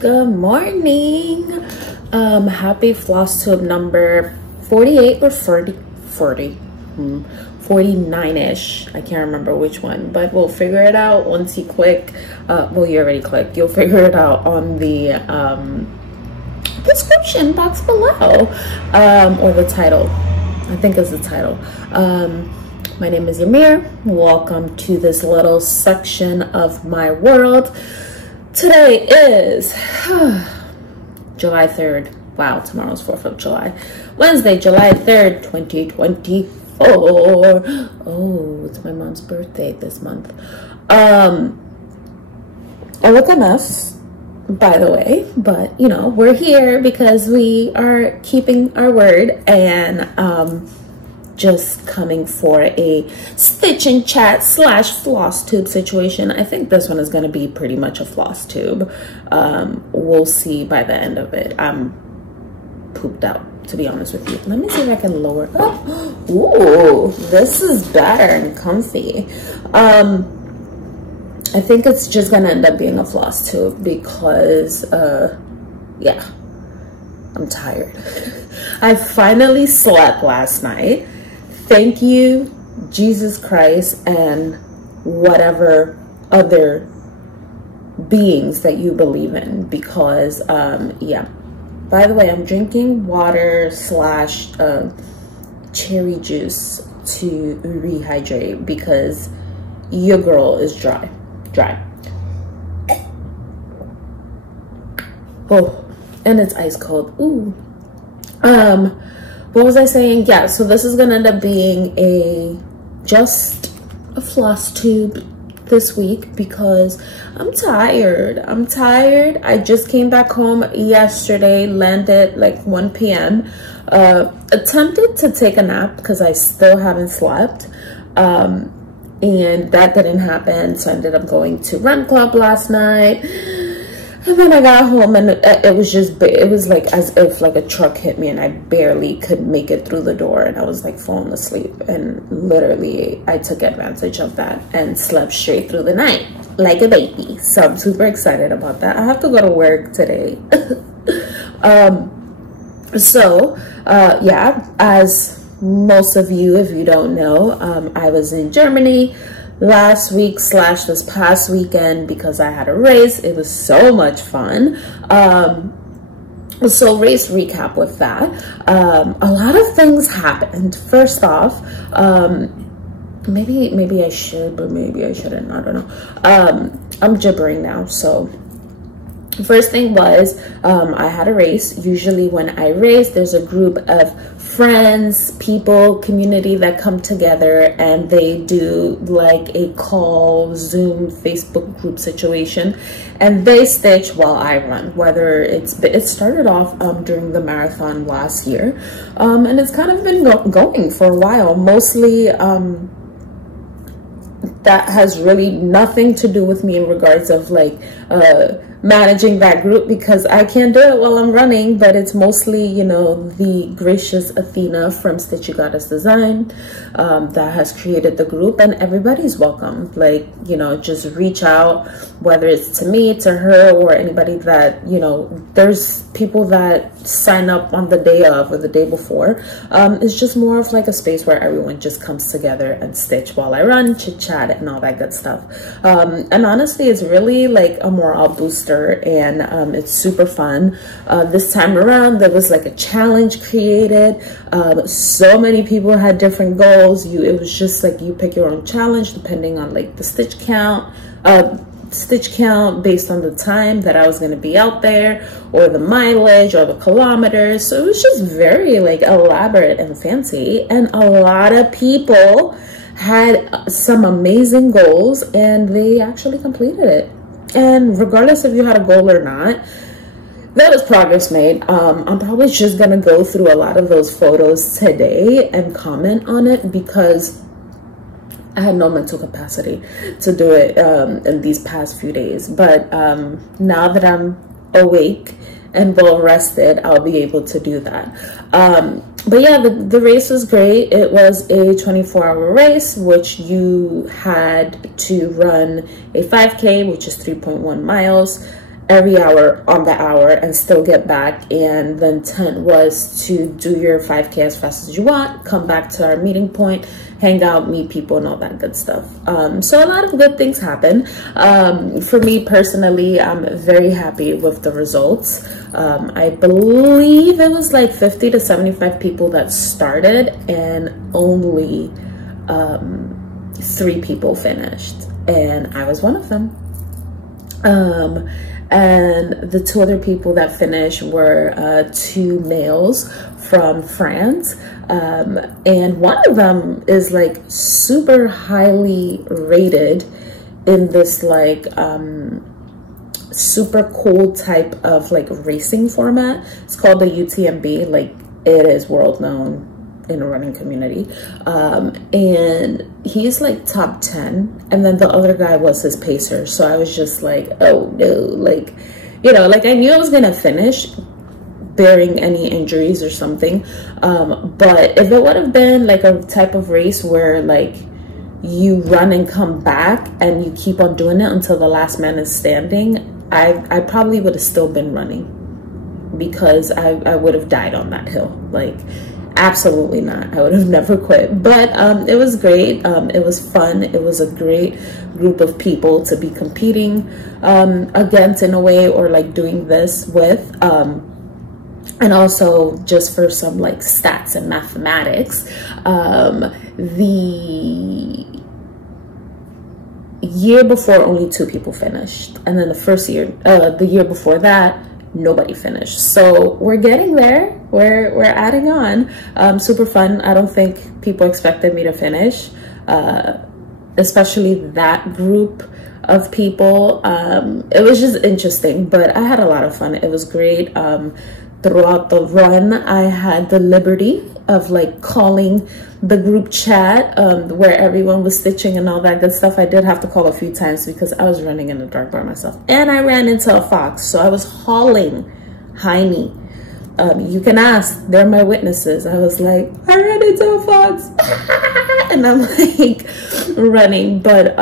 Good morning. Happy Flosstube number 48 or 49-ish. I can't remember which one, but we'll figure it out once you click. Well, you already clicked. You'll figure it out on the description box below, or the title. I think it's the title. My name is Amir. Welcome to this little section of my world. Today is July 3rd. Wow, tomorrow's 4th of July. Wednesday, July 3rd, 2024. Oh, it's my mom's birthday this month. AlmondMnMs, by the way, but you know, we're here because we are keeping our word and just coming for a stitch and chat / Flosstube situation. I think this one is going to be pretty much a Flosstube. We'll see by the end of it. I'm pooped out, to be honest with you. Let me see if I can lower up. Ooh, this is better and comfy. I think it's just going to end up being a Flosstube because, yeah, I'm tired. I finally slept last night. Thank you, Jesus Christ, and whatever other beings that you believe in, because, yeah. By the way, I'm drinking water / cherry juice to rehydrate because your girl is dry. Oh, and it's ice cold. Ooh. What was I saying? Yeah, so this is gonna end up being just a Flosstube this week because I'm tired. I just came back home yesterday, landed like 1 p.m. Attempted to take a nap because I still haven't slept. And that didn't happen, so I ended up going to Run Club last night. And then I got home and it was like as if like a truck hit me and I barely could make it through the door and I was like falling asleep, and literally I took advantage of that and slept straight through the night like a baby. So I'm super excited about that. I have to go to work today. Yeah, as most of you, if you don't know, I was in Germany last week / this past weekend because I had a race. It was so much fun. So race recap with that. A lot of things happened. First off, maybe I should, but maybe I shouldn't. I don't know. I'm gibbering now. So first thing was, I had a race. Usually when I race, there's a group of friends, people, community that come together and they do like a call, Zoom, Facebook group situation, and they stitch while I run. Whether it started off during the marathon last year, and it's kind of been going for a while. Mostly that has really nothing to do with me in regards of like managing that group, because I can't do it while I'm running, but it's mostly, you know, the gracious Athena from Stitch You Goddess Design that has created the group, and everybody's welcome. Like, you know, just reach out, whether it's to me, to her, or anybody that, you know, there's people that sign up on the day of or the day before. It's just more of like a space where everyone just comes together and stitch while I run, chit chat and all that good stuff. And honestly, it's really like a morale booster, and it's super fun. This time around there was like a challenge created. So many people had different goals. It was just like you pick your own challenge depending on like the stitch count based on the time that I was going to be out there, or the mileage, or the kilometers. So it was just very like elaborate and fancy, and a lot of people had some amazing goals and they actually completed it. And regardless if you had a goal or not, there was progress made. I'm probably just gonna go through a lot of those photos today and comment on it because I had no mental capacity to do it in these past few days. But now that I'm awake and well rested, I'll be able to do that. But yeah, the race was great. It was a 24-hour race, which you had to run a 5K, which is 3.1 miles, every hour on the hour and still get back. And the intent was to do your 5K as fast as you want, come back to our meeting point, hang out, meet people, and all that good stuff. So a lot of good things happen. For me personally, I'm very happy with the results. I believe it was like 50 to 75 people that started, and only 3 people finished, and I was one of them. And the 2 other people that finished were 2 males from France, and one of them is like super highly rated in this like super cool type of like racing format. It's called the UTMB. Like, it is world known in the running community, and he's like top 10, and then the other guy was his pacer. So I was just like, oh no, like, you know, like I knew I was gonna finish bearing any injuries or something, but if it would have been like a type of race where like you run and come back and you keep on doing it until the last man is standing, I probably would have still been running, because I would have died on that hill. Like, absolutely not. I would have never quit. But it was great. It was fun. It was a great group of people to be competing against in a way, or like doing this with. And also, just for some like stats and mathematics, the year before only 2 people finished, and then the year before that nobody finished. So we're getting there. We're adding on. Super fun. I don't think people expected me to finish, especially that group of people. It was just interesting, but I had a lot of fun. It was great. Throughout the run, I had the liberty of like calling the group chat where everyone was stitching and all that good stuff. I did have to call a few times because I was running in the dark by myself, and I ran into a fox, so I was hauling Heine. You can ask, they're my witnesses. I was like, I ran into a fox and I'm like running, but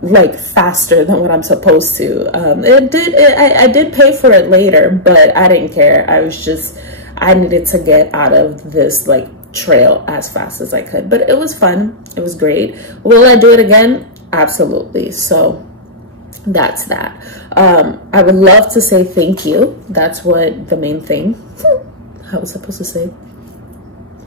like faster than what I'm supposed to. I did pay for it later, but I didn't care. I needed to get out of this like trail as fast as I could. But it was fun. It was great. Will I do it again? Absolutely. So that's that. I would love to say thank you. That's what the main thing I was supposed to say.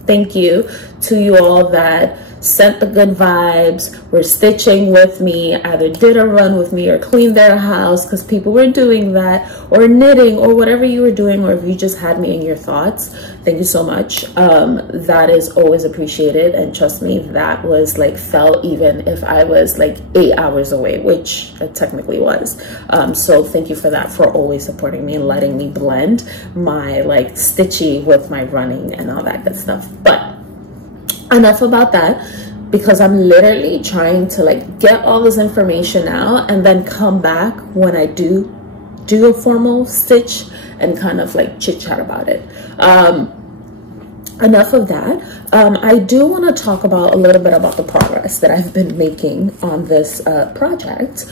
Thank you to you all that sent the good vibes, were stitching with me, either did a run with me or cleaned their house, because people were doing that, or knitting, or whatever you were doing, or if you just had me in your thoughts. Thank you so much. That is always appreciated, and trust me, that was like felt even if I was like 8 hours away, which I technically was. So thank you for that, for always supporting me and letting me blend my like stitchy with my running and all that good stuff. But enough about that, because I'm literally trying to like get all this information out and then come back when I do a formal stitch and kind of like chit chat about it. Enough of that. I do want to talk about a little bit about the progress that I've been making on this project.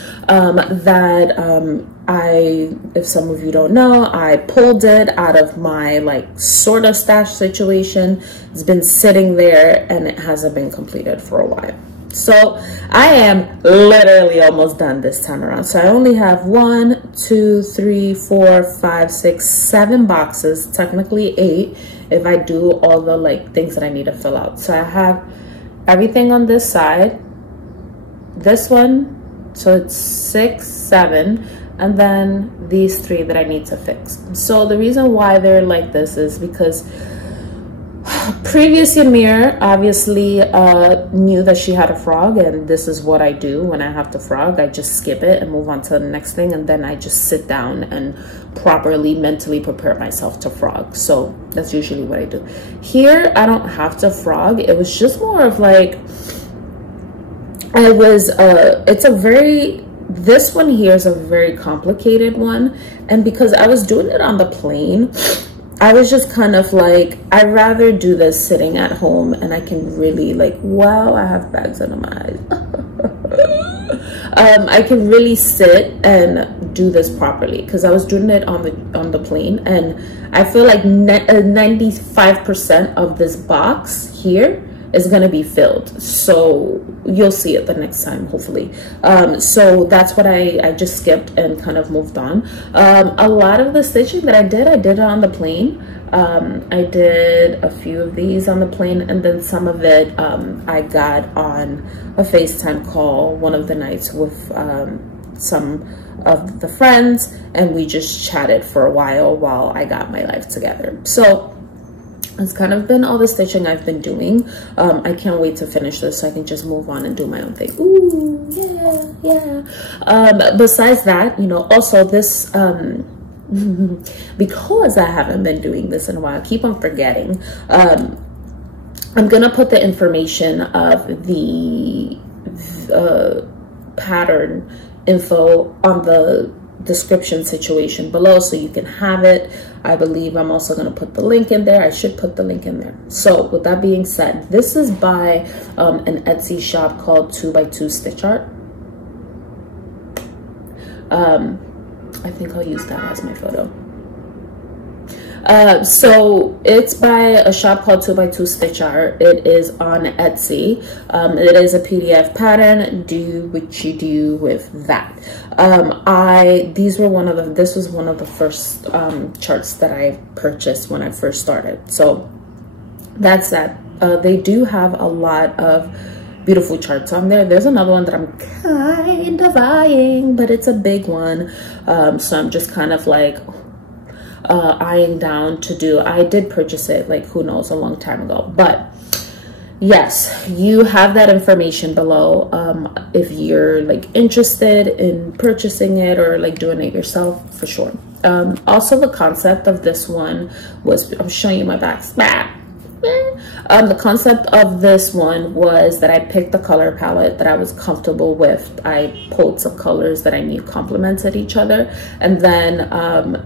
If some of you don't know, I pulled it out of my like sort of stash situation. It's been sitting there and it hasn't been completed for a while. So I am literally almost done this time around. So I only have 1, 2, 3, 4, 5, 6, 7 boxes, technically 8 if I do all the like things that I need to fill out. So I have everything on this side, this one, so it's 6, 7, and then these 3 that I need to fix. So the reason why they're like this is because previous Ymir obviously knew that she had a frog, and this is what I do when I have to frog. I just skip it and move on to the next thing, and then I just sit down and properly mentally prepare myself to frog. So that's usually what I do. Here I don't have to frog. It was just more of like, this one here is a very complicated one, and because I was doing it on the plane, I was just kind of like, I'd rather do this sitting at home, and I can really like, wow, I have bags under my eyes. I can really sit and do this properly, because I was doing it on the plane, and I feel like 95% of this box here is going to be filled. So you'll see it the next time, hopefully. So that's what I just skipped and kind of moved on. A lot of the stitching that I did it on the plane. I did a few of these on the plane, and then some of it I got on a FaceTime call one of the nights with some of the friends, and we just chatted for a while I got my life together. So it's kind of been all the stitching I've been doing. I can't wait to finish this so I can just move on and do my own thing. Ooh, yeah. Besides that, you know, also this, because I haven't been doing this in a while, I keep on forgetting. I'm gonna put the information of the pattern info on the description situation below, so you can have it. I believe I'm also going to put the link in there. I should put the link in there. So with that being said, this is by an Etsy shop called 2x2 Stitch Art. I think I'll use that as my photo. So it's by a shop called 2x2 Stitch Art. It is on Etsy. It is a PDF pattern. Do what you do with that. This was one of the first charts that I purchased when I first started. So that's that. They do have a lot of beautiful charts on there. There's another one that I'm kind of eyeing, but it's a big one. So I'm just kind of like eyeing down to do. I did purchase it, like, who knows, a long time ago. But yes, you have that information below if you're like interested in purchasing it or like doing it yourself, for sure. Also, the concept of this one was, I'm showing you my back. The concept of this one was that I picked a color palette that I was comfortable with. I pulled some colors that I knew complemented each other, and then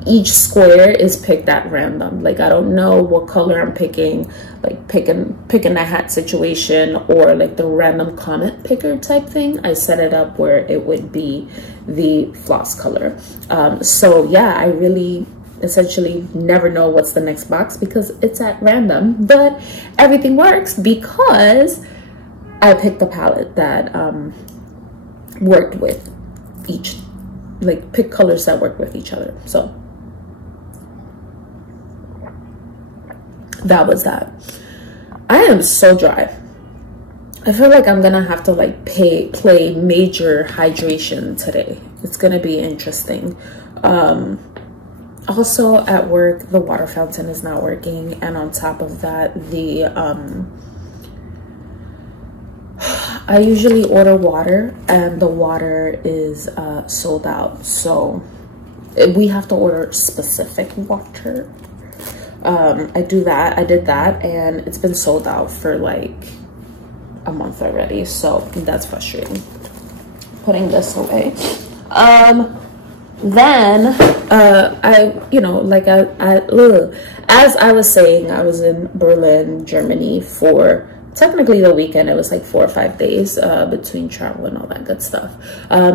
each square is picked at random. Like, I don't know what color I'm picking, like picking a hat situation or like the random comment picker type thing. I set it up where it would be the floss color. So yeah, I really essentially never know what's the next box because it's at random, but everything works because I picked a palette that worked with each, like, pick colors that work with each other. So that was that. I am so dry. I feel like I'm gonna have to like play major hydration today. It's gonna be interesting. Also at work, the water fountain is not working, and on top of that, I usually order water, and the water is sold out. So we have to order specific water. I did that, and it's been sold out for like a month already. So that's frustrating. Putting this away. Then as I was saying, I was in Berlin, Germany for technically the weekend. It was like 4 or 5 days between travel and all that good stuff.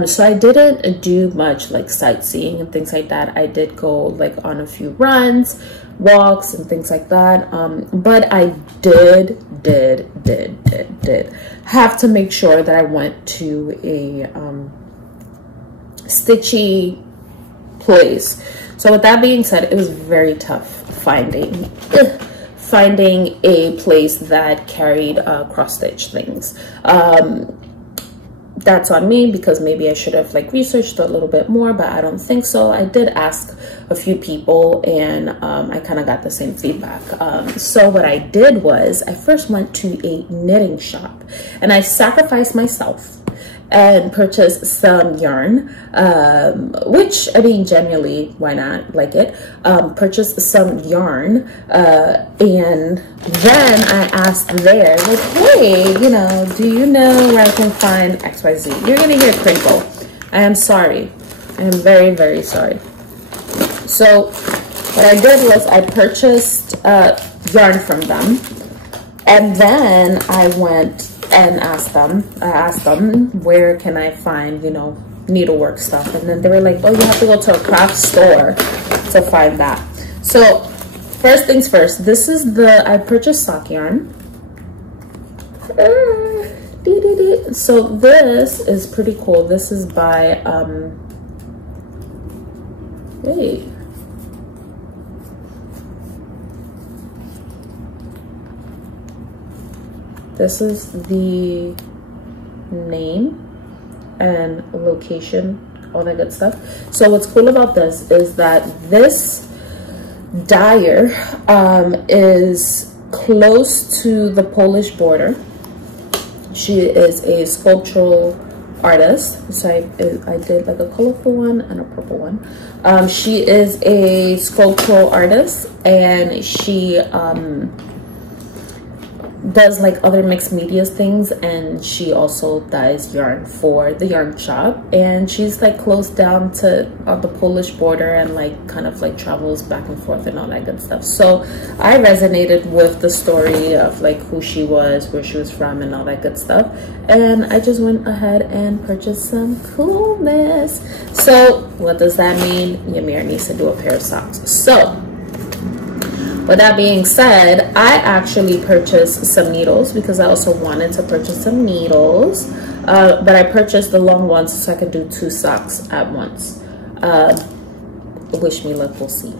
So I didn't do much like sightseeing and things like that. I did go like on a few runs, walks and things like that. But I did have to make sure that I went to a stitchy place. So with that being said, it was very tough finding a place that carried cross stitch things. That's on me because maybe I should have like researched a little bit more, but I don't think so. I did ask a few people, and I kind of got the same feedback. So what I did was I first went to a knitting shop, and I sacrificed myself and purchased some yarn, which, I mean, genuinely, why not? Like it. Purchased some yarn, and then I asked there, like, hey, you know, do you know where I can find XYZ? You're gonna hear crinkle. I am sorry. I am very, very sorry. So what I did was I purchased yarn from them, and then I went and I asked them, where can I find, you know, needlework stuff. And then they were like, oh, you have to go to a craft store to find that. So first things first, this is I purchased sock yarn. So this is pretty cool. This is by wait, this is the name and location, all that good stuff. So what's cool about this is that this dyer is close to the Polish border. She is a sculptural artist. So I did like a colorful one and a purple one. She is a sculptural artist, and she does like other mixed media things, and she also dyes yarn for the yarn shop, and she's like close down to the Polish border, and like kind of like travels back and forth and all that good stuff. So I resonated with the story of like who she was, where she was from, and all that good stuff, and I just went ahead and purchased some coolness. So what does that mean? Ymir needs to do a pair of socks. So with that being said, I actually purchased some needles because I also wanted to purchase some needles, but I purchased the long ones so I could do 2 socks at once. Wish me luck, we'll see.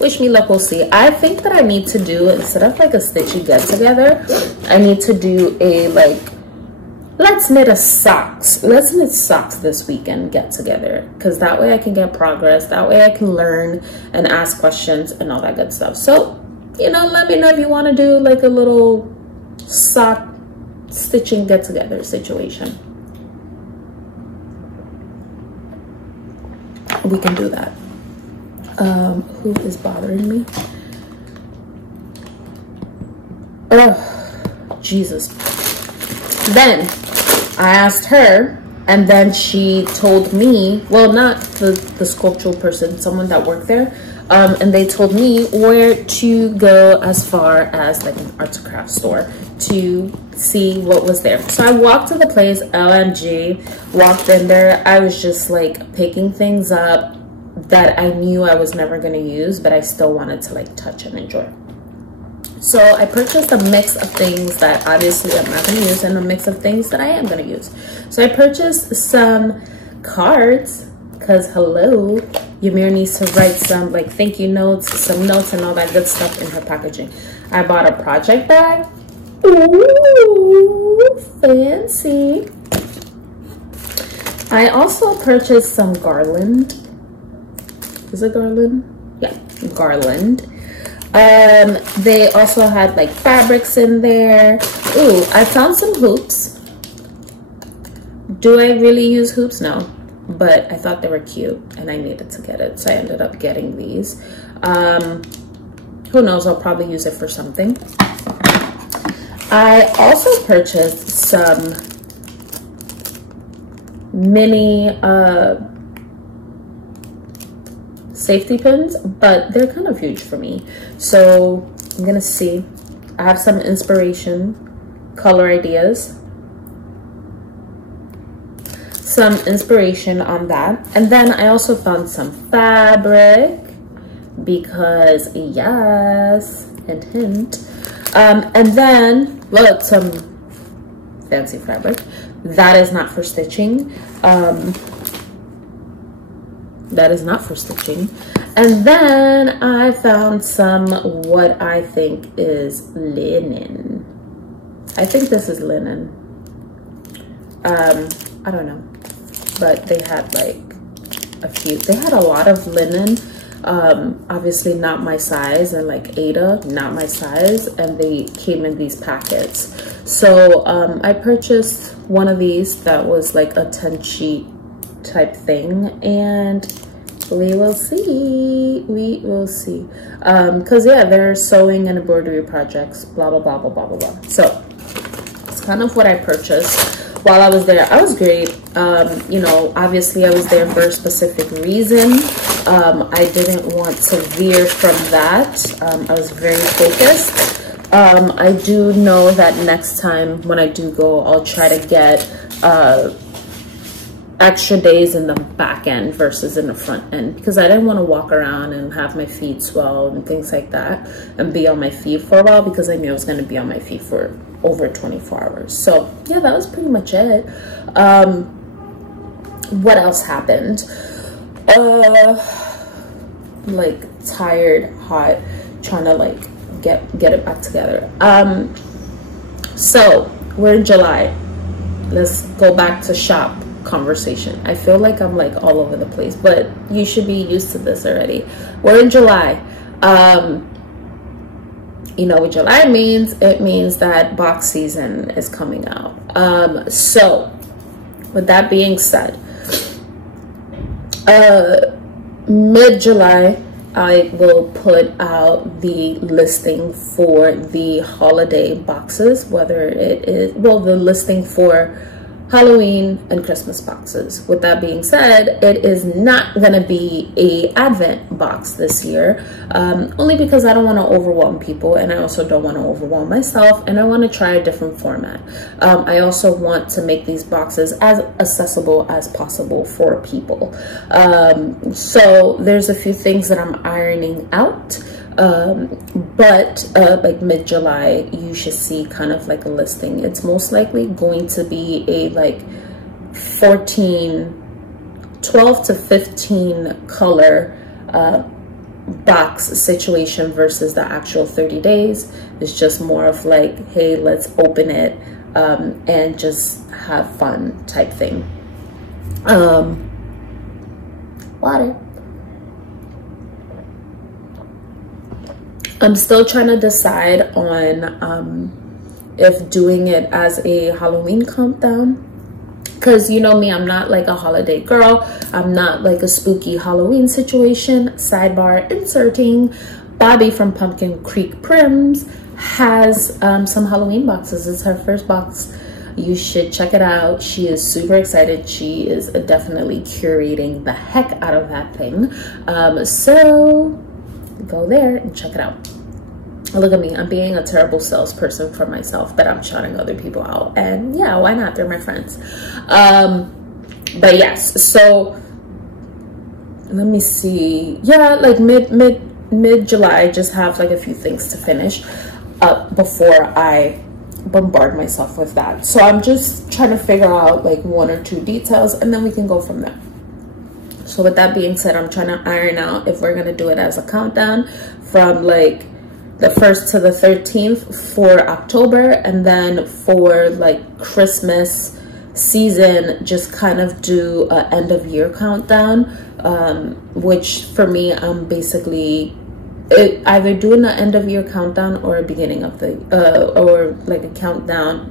Wish me luck, we'll see. I think that I need to do, instead of like a stitchy get together, I need to do a like, let's knit socks this weekend get together, because that way I can get progress, that way I can learn and ask questions and all that good stuff. So, you know, let me know if you want to do like a little sock stitching get together situation. We can do that. Who is bothering me? Oh, Jesus. Then I asked her, and then she told me, well, not the sculptural person, someone that worked there, and they told me where to go as far as like an arts and crafts store to see what was there. So I walked to the place, LMG, walked in there. I was just like picking things up that I knew I was never going to use, but I still wanted to like touch and enjoy. So I purchased a mix of things that obviously I'm not going to use, and a mix of things that I am going to use. So I purchased some cards because, hello, Ymir needs to write some like thank you notes, some notes and all that good stuff in her packaging. I bought a project bag. Ooh, fancy. I also purchased some garland. Is it garland? Yeah, garland. They also had like fabrics in there. Ooh, I found some hoops. Do I really use hoops? No, but I thought they were cute and I needed to get it, so I ended up getting these. Who knows, I'll probably use it for something. I also purchased some mini safety pins, but they're kind of huge for me, so I'm gonna see. I have some inspiration, color ideas, some inspiration on that, and then I also found some fabric because yes, hint hint. And then look, some fancy fabric that is not for stitching. That is not for stitching. And then I found some what I think is linen. I think this is linen. I don't know, but they had like a few. They had a lot of linen. Obviously not my size, and like Ada, not my size, and they came in these packets. So I purchased one of these that was like a 10 sheet type thing, and we will see, because yeah, they're sewing and embroidery projects, blah blah blah blah blah blah blah. So it's kind of what I purchased while I was there. I was great. You know, obviously I was there for a specific reason. I didn't want to veer from that. I was very focused. I do know that next time when I do go, I'll try to get extra days in the back end versus in the front end, because I didn't want to walk around and have my feet swell and things like that and be on my feet for a while, because I knew I was going to be on my feet for over 24 hours. So yeah, that was pretty much it. What else happened? Like tired, hot, trying to like get it back together. So we're in July. Let's go back to shop conversation. I feel like I'm like all over the place, but you should be used to this already. We're in July. You know what July means? It means that box season is coming out. So with that being said, mid-July, I will put out the listing for the holiday boxes, whether it is, well, the listing for Halloween and Christmas boxes. With that being said, it is not going to be a Advent box this year, only because I don't want to overwhelm people, and I also don't want to overwhelm myself, and I want to try a different format. I also want to make these boxes as accessible as possible for people. So there's a few things that I'm ironing out. But like mid-July, you should see kind of like a listing. It's most likely going to be a like 12 to 15 color box situation versus the actual 30 days. It's just more of like, hey, let's open it and just have fun type thing. Water. I'm still trying to decide on if doing it as a Halloween countdown, because you know me, I'm not like a holiday girl. I'm not like a spooky Halloween situation. Sidebar inserting, Bobbi from Pumpkin Creek Prims has some Halloween boxes. It's her first box. You should check it out. She is super excited. She is definitely curating the heck out of that thing. So go there and check it out. Look at me, I'm being a terrible salesperson for myself, but I'm shouting other people out, and yeah, why not? They're my friends. But yes, so let me see. Yeah, like mid-July, just have like a few things to finish up before I bombard myself with that. So I'm just trying to figure out like 1 or 2 details, and then we can go from there. So with that being said, I'm trying to iron out if we're gonna do it as a countdown from like the 1st to the 13th for October, and then for like Christmas season, just kind of do a end of year countdown, which for me, I'm basically either doing the end of year countdown or a beginning of the or like a countdown,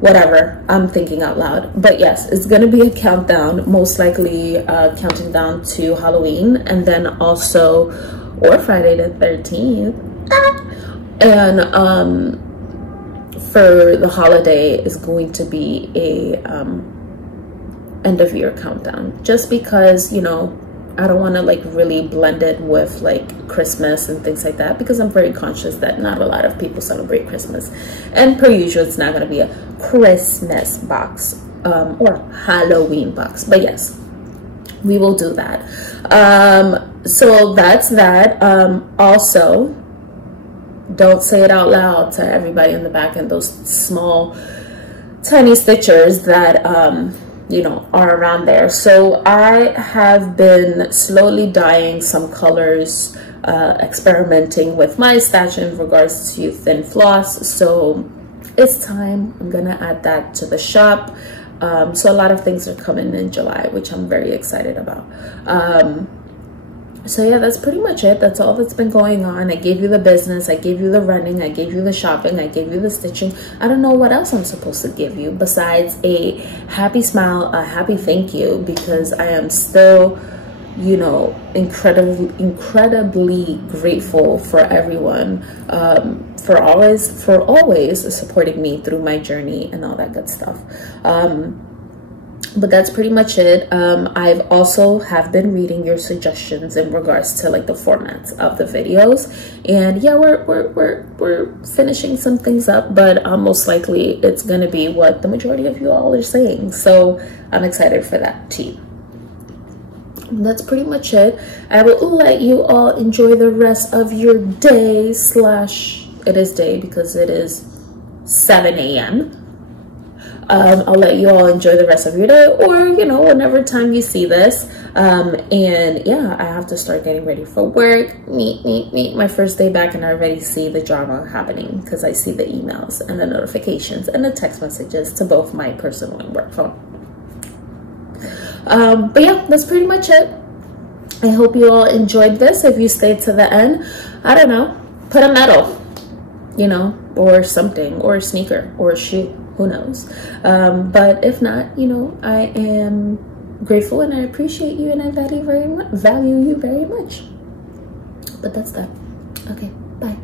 whatever, I'm thinking out loud. But yes, it's gonna be a countdown, most likely counting down to Halloween, and then also or Friday the 13th. And for the holiday is going to be a end of year countdown, just because, you know, I don't want to like really blend it with like Christmas and things like that, because I'm very conscious that not a lot of people celebrate Christmas, and per usual it's not going to be a Christmas box or Halloween box. But yes, we will do that. So that's that. Also, don't say it out loud to everybody in the back end, those small tiny stitchers that you know, are around there. So I have been slowly dyeing some colors, experimenting with my stash in regards to thin floss. So it's time. I'm gonna add that to the shop. So a lot of things are coming in July, which I'm very excited about. So yeah, that's pretty much it. That's all that's been going on. I gave you the business, I gave you the running, I gave you the shopping, I gave you the stitching. I don't know what else I'm supposed to give you besides a happy smile, a happy thank you, because I am still, you know, incredibly grateful for everyone, for always supporting me through my journey and all that good stuff. But that's pretty much it. I've also have been reading your suggestions in regards to like the formats of the videos, and yeah, we're finishing some things up, but most likely it's gonna be what the majority of you all are saying. So I'm excited for that too. That's pretty much it. I will let you all enjoy the rest of your day, slash it is day because it is 7 a.m. I'll let you all enjoy the rest of your day, or you know, whenever time you see this. And yeah, I have to start getting ready for work. My first day back, and I already see the drama happening because I see the emails and the notifications and the text messages to both my personal and work phone. But yeah, that's pretty much it. I hope you all enjoyed this. If you stayed to the end, I don't know, put a medal, you know, or something, or a sneaker or a shoe. Who knows? But if not, you know, I am grateful and I appreciate you and I value you very much. But that's that. Okay, bye.